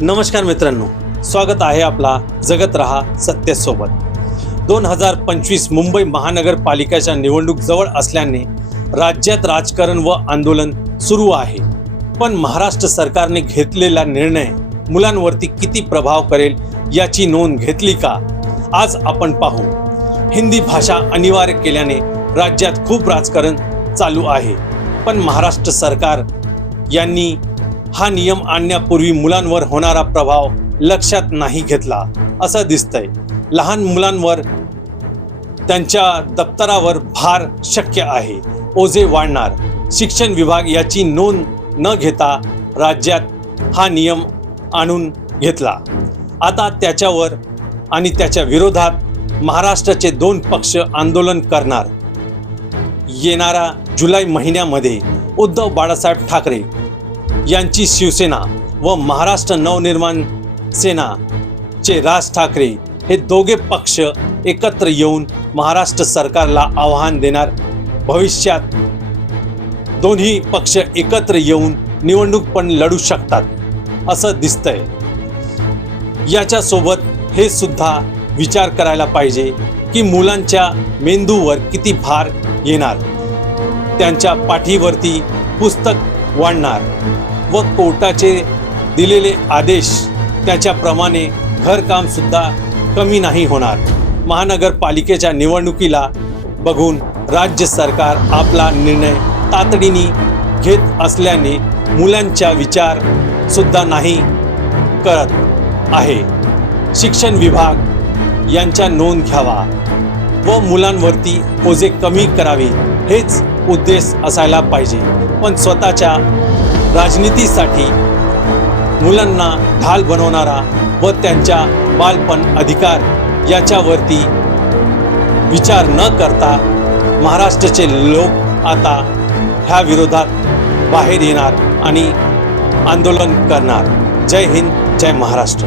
नमस्कार मित्रांनो, स्वागत आहे आपला जगत रहा सत्तेसोबत। 2025 मुंबई महानगरपालिकेच्या निवडणूक जवळ असल्याने राज्यात राजकारण व आंदोलन सुरू आहे। पण महाराष्ट्र सरकारने घेतलेला निर्णय मुलांवरती किती प्रभाव करेल याची नोंद घेतली का, आज आपण पाहू। हिंदी भाषा अनिवार्य केल्याने राज्यात खूप राजकारण चालू आहे, पण महाराष्ट्र सरकार यांनी हा नियम आणण्यापूर्वी मुलांवर होणारा प्रभाव लक्षात नाही घेतला असं दिसतंय। लहान मुलांवर त्यांच्या दप्तरावर भार शक्य आहे, ओझे वाढणार। शिक्षण विभाग याची नोंद न घेता राज्यात हा नियम आणून घेतला। आता त्याच्यावर आणि त्याच्या विरोधात महाराष्ट्राचे 2 पक्ष आंदोलन करणार। येणारा जुलै महिन्यामध्ये उद्धव बाळासाहेब ठाकरे यांची शिवसेना व महाराष्ट्र नवनिर्माण सेनाचे राज ठाकरे हे दोघे पक्ष एकत्र येऊन महाराष्ट्र सरकारला आव्हान देणार। भविष्यात दोन्ही पक्ष एकत्र येऊन निवडणूक पण लढू शकतात असं दिसतंय। याच्यासोबत हे सुद्धा विचार करायला पाहिजे की मुलांच्या मेंदूवर किती भार येणार, त्यांच्या पाठीवरती पुस्तक वाढणार व कोर्टाचे दिलेले आदेश त्याच्याप्रमाणे घरकाम सुद्धा कमी नाही होणार। महानगरपालिकेच्या निवडणुकीला बघून राज्य सरकार आपला निर्णय तातडीने घेत असल्याने मुलांचा विचार सुद्धा नाही करत आहे। शिक्षण विभाग यांचा नोंद घ्यावा व मुलांवरती ओझे कमी करावे हेच उद्देश असायला पाहिजे। पण स्वतःच्या राजनीतीसाठी मुलांना ढाल बनवणारा व त्यांच्या बालपण अधिकार याच्यावरती विचार न करता महाराष्ट्राचे लोक आता ह्या विरोधात बाहेर येणार आणि आंदोलन करणार। जय हिंद, जय महाराष्ट्र।